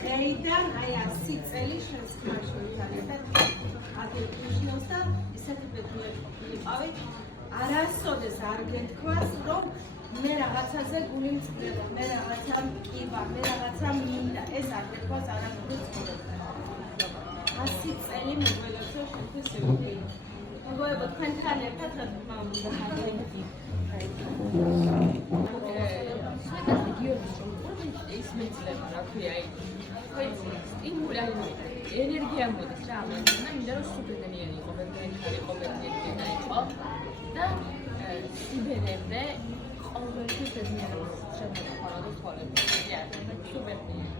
დღეიდან აი 100 წელი შენს ხმაშვილთან ერთად აგებიშნოს და ისეთი ბედნიერი ყოფილიყავით. არასოდეს არ გეთქვას, რომ მე რაღაცაზე გული მწყდება, მე რაღაცა მკივა, მე რაღაცა მინდა, ეს არ გეთქვას არაფერს ცხოვრება. 100 წელი მოგველებს რომ შენთვის ევიდე. მოგოება თქვენთან ერთად რა თქმა უნდა მაგალითი. ის მეცლება რა ქვია ენერგია მოდის რა ამაზე და მინდა რომ სუპერდენიანი იყო ბედნიერი იყო ბედნიერი იყო და იბერემდე ყოველთვის ბედნიერი შემოხარა და თვალები და სუპერდენიანი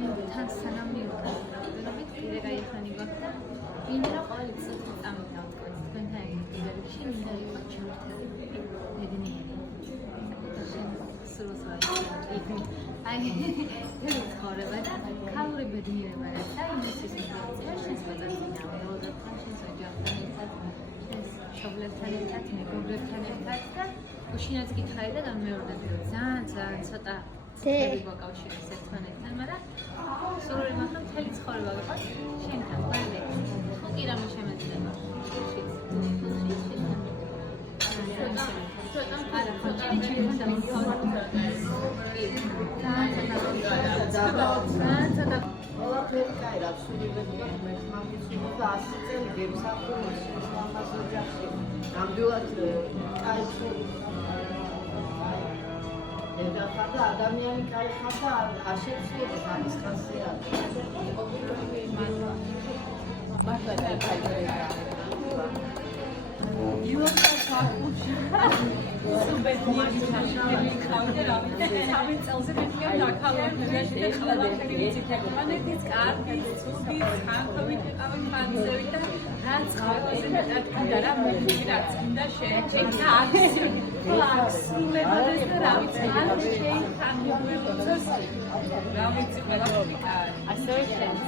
ადამიანთან სანამიოთა ვერა გაიხანი გახდა ვინმე ყოველთვის წამოდა თქვენთან ერთად მინდა იყოს ჩემთან ბედნიერი აი ცხოვრება და ქალური ბედნიერება და იმის სიტუაცია შენს ბაზარში ამბობთან შენს ოჯახთან ერთად შენს მშობლებთან ერთად მეგობრებთან ერთად და უშინაც გითხარი და გამეორდები რომ ძალიან ცოტა ხელი მოკავშირეს ერთმანეთთან, მაგრამ სურვილი მაქვს მთელი ცხოვრება ვიყოს შენთან, ყველგან. თუ კი რამე შემეძლება. ყველაფერი კაი რა სულიერებია ღმერთს მაგის უნდა 100 წელი გემსახურე ამას ოჯახში ნამდვილად კაი და ხარდა ადამიანი კაი ხარდა არ შეცვლილ ამის ხასიათი იყო ვიდრე მართლა კაი იოთა საკუთი სუბედნიერი ჩაშავილი ხავდა რა ვიცი 3 წელზე მეთქე დაქალოთებაში და ყველაფერი ვიცით მანეთის კარგი ცუდი ხანხობით იყავით ფანზევით და რაც ხალხზე მეტად კიდე რა მოვიდი რაც უნდა შეეჭინა აქსულებოდეს და რა ვიცი არ შეიტან მოგებოდოს რა ვიცი ყველაფერი ასევე შენს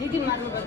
დიდი მადლობა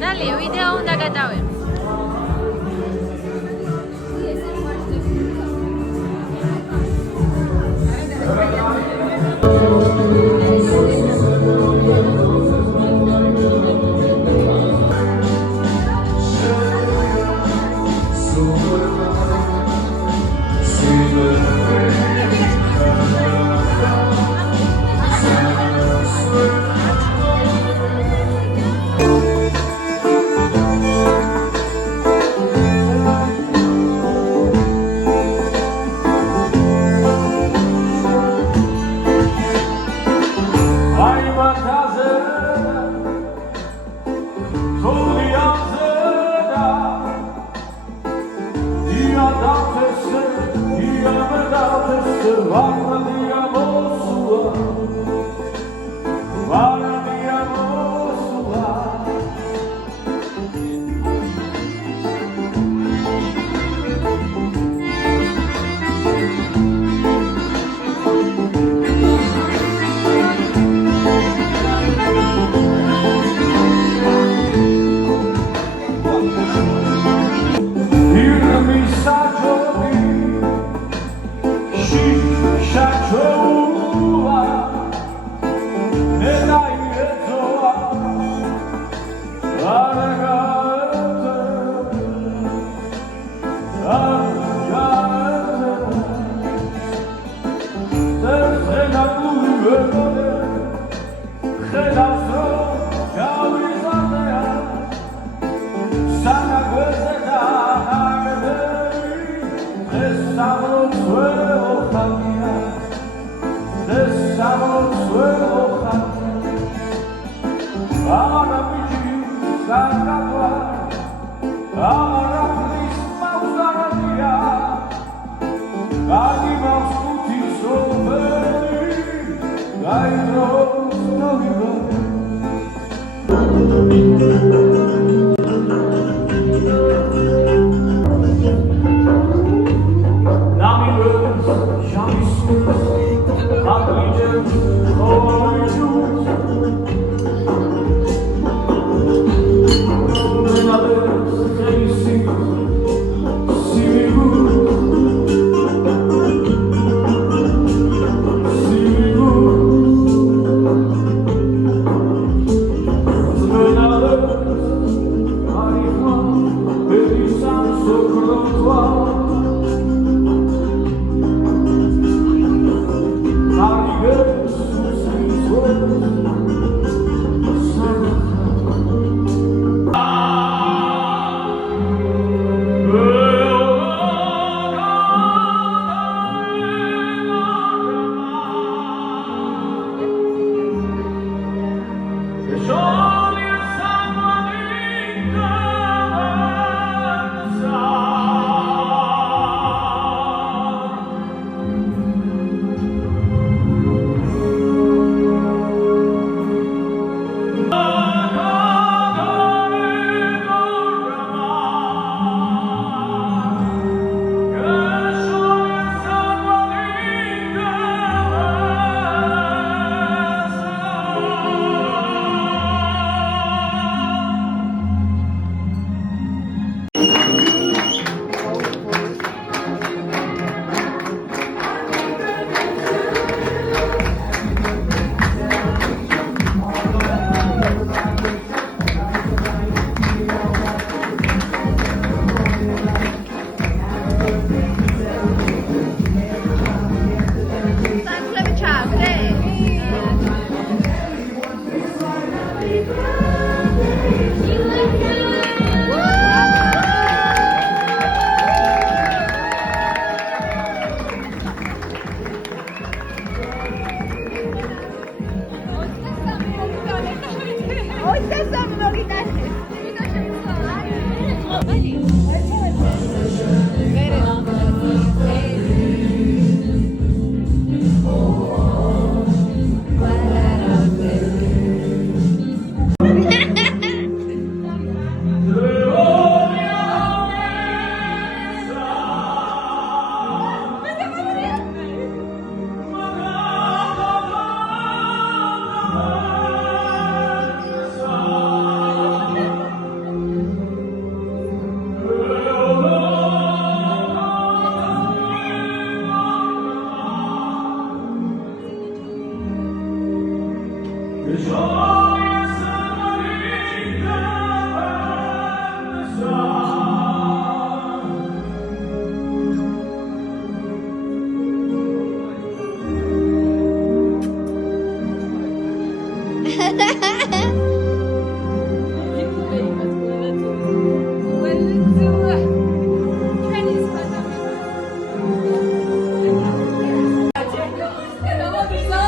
Далее, ვიდეო უნდა გადავე.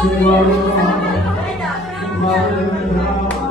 Thank you.